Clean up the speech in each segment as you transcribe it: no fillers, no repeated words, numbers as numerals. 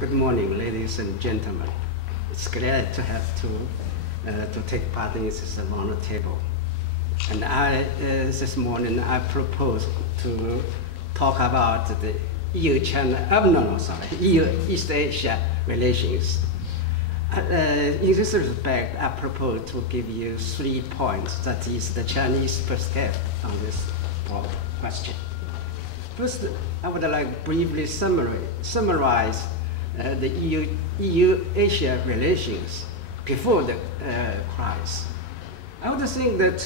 Good morning, ladies and gentlemen. It's glad to have to take part in this roundtable. And this morning I propose to talk about the EU-East Asia relations. In this respect, I propose to give you 3 points. That is the Chinese perspective on this question. First, I would like to briefly summarize the EU-Asia relations before the crisis. I would think that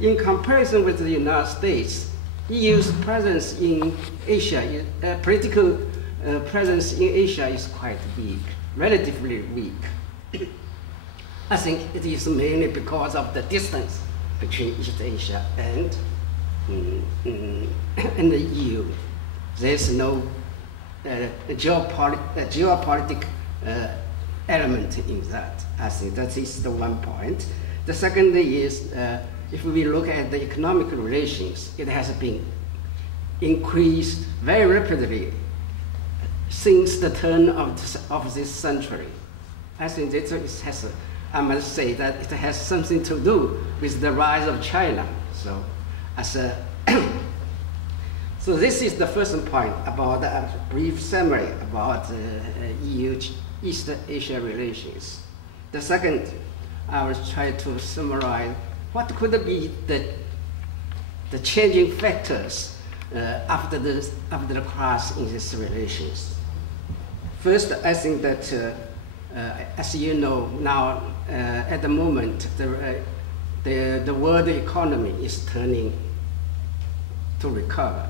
in comparison with the United States, EU's presence in Asia, political presence in Asia is quite weak, relatively weak. I think it is mainly because of the distance between East Asia and the EU. There's no geopolitical element in that. I think that is the one point. The second is, if we look at the economic relations, it has been increased very rapidly since the turn of this century. I think that I must say that it has something to do with the rise of China. So, so this is the first point about a brief summary about EU-East Asia relations. The second, I will try to summarize what could be the changing factors after the crisis in these relations. First, I think that, as you know, now at the moment, the world economy is turning to recover.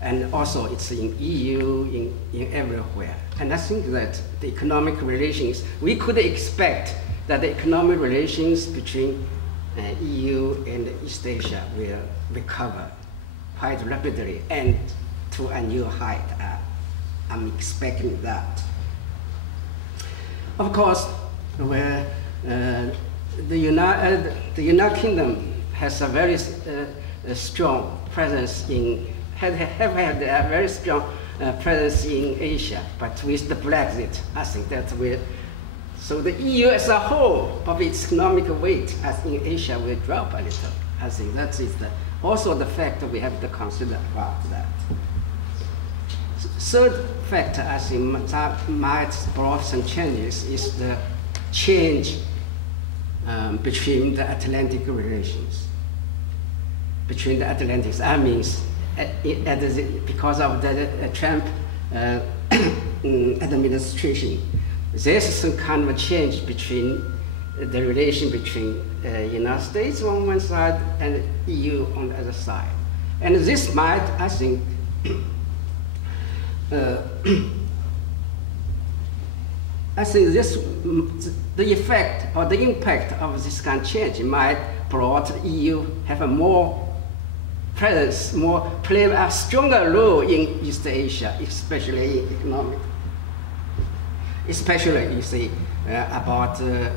And also it's in EU, in everywhere. And I think that the economic relations, we could expect that the economic relations between EU and East Asia will recover quite rapidly and to a new height. I'm expecting that. Of course, where the United Kingdom has a very strong presence have had a very strong presence in Asia, but with the Brexit, I think that will. So the EU as a whole, of its economic weight as in Asia will drop a little. I think that is also the factor we have to consider about that. Third factor, I think, that might bring some changes is the change between the Atlantic relations. Between the Atlantics, I mean, because of the Trump administration, there's some kind of a change between the relation between United States on one side and EU on the other side. And this might, I think, the effect or the impact of this kind of change might brought EU have a more presence, play a stronger role in East Asia, especially in economic. Especially, you see, about the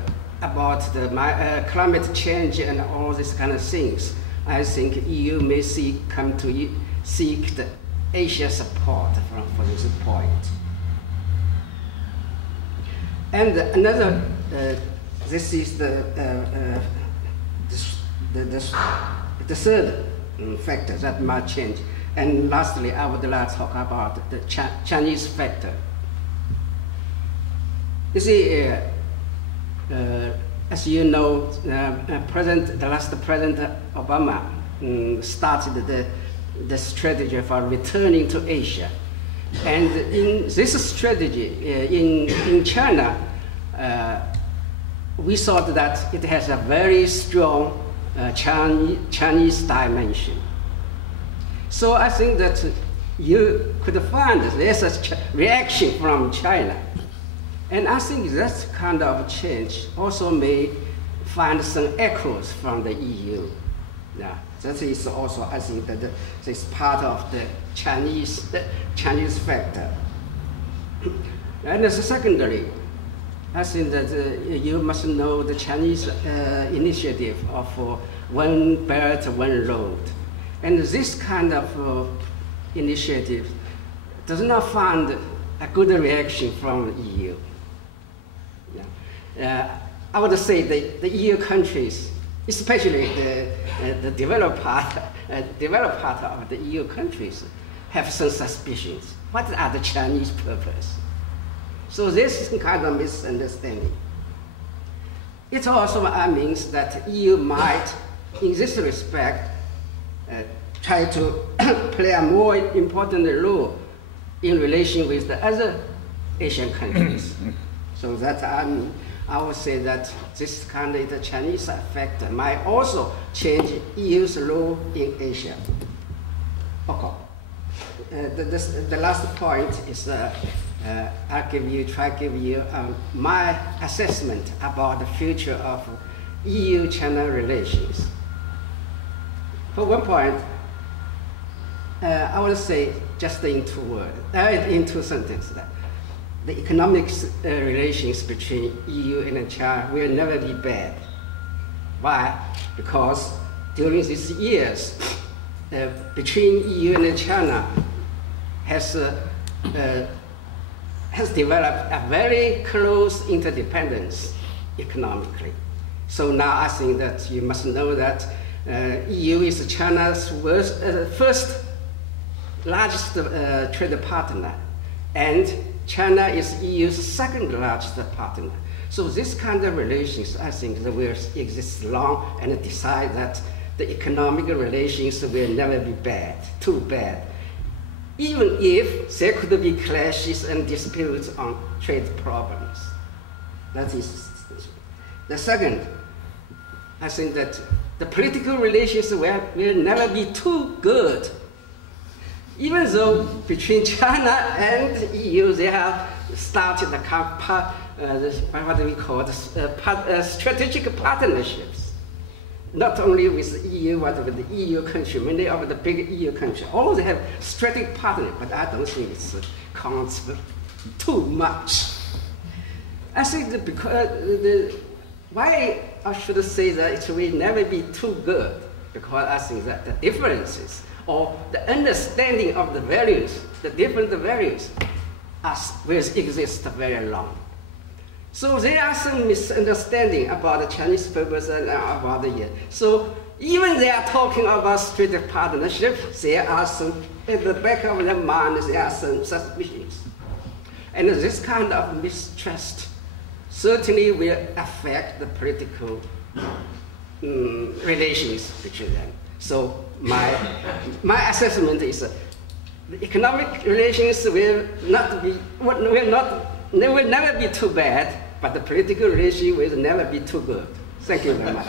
climate change and all these kind of things. I think EU may come to seek the Asia support for this point. And another, this is the third factor that might change. And lastly, I would like to talk about the Chinese factor. You see, as you know, the last President Obama started the strategy for returning to Asia. And in this strategy, in China, we thought that it has a very strong Chinese dimension. So I think that you could find there's a reaction from China. And I think that kind of change also may find some echoes from the EU. Yeah, that is also, I think, that this part of the Chinese factor. And secondly, I think that you must know the Chinese initiative of One Belt, One Road. And this kind of initiative does not find a good reaction from the EU. Yeah. I would say the EU countries, especially the developed part of the EU countries, have some suspicions. What are the Chinese purpose? So this is kind of misunderstanding. It also means that EU might, in this respect, try to play a more important role in relation with the other Asian countries. So that I would say that this kind of the Chinese factor might also change EU's role in Asia. Okay. The last point is I'll try to give you my assessment about the future of EU-China relations. For one point, I would say just in two sentences that the economic relations between EU and China will never be bad. Why? Because during these years, between EU and China has developed a very close interdependence economically. So now I think that you must know that EU is China's first largest trade partner, and China is EU's second largest partner. So this kind of relations, I think, that will exist long and decide that the economic relations will never be too bad. Even if there could be clashes and disputes on trade problems. That is the second. I think that the political relations will never be too good. Even though between China and EU, they have started what do we call strategic partnerships. Not only with the EU, but with the EU country, many of the big EU countries. All they have strategic partners, but I don't think it counts too much. I think that because why I should say that it will never be too good, because I think that the differences or the understanding of the values, the different values, will exist very long. So there are some misunderstanding about the Chinese purpose and about the year. So even they are talking about strategic partnership, there are some, at the back of their mind, there are some suspicions. And this kind of mistrust certainly will affect the political relations between them. So my assessment is the economic relations will never be too bad, but the political relations will never be too good. Thank you very much.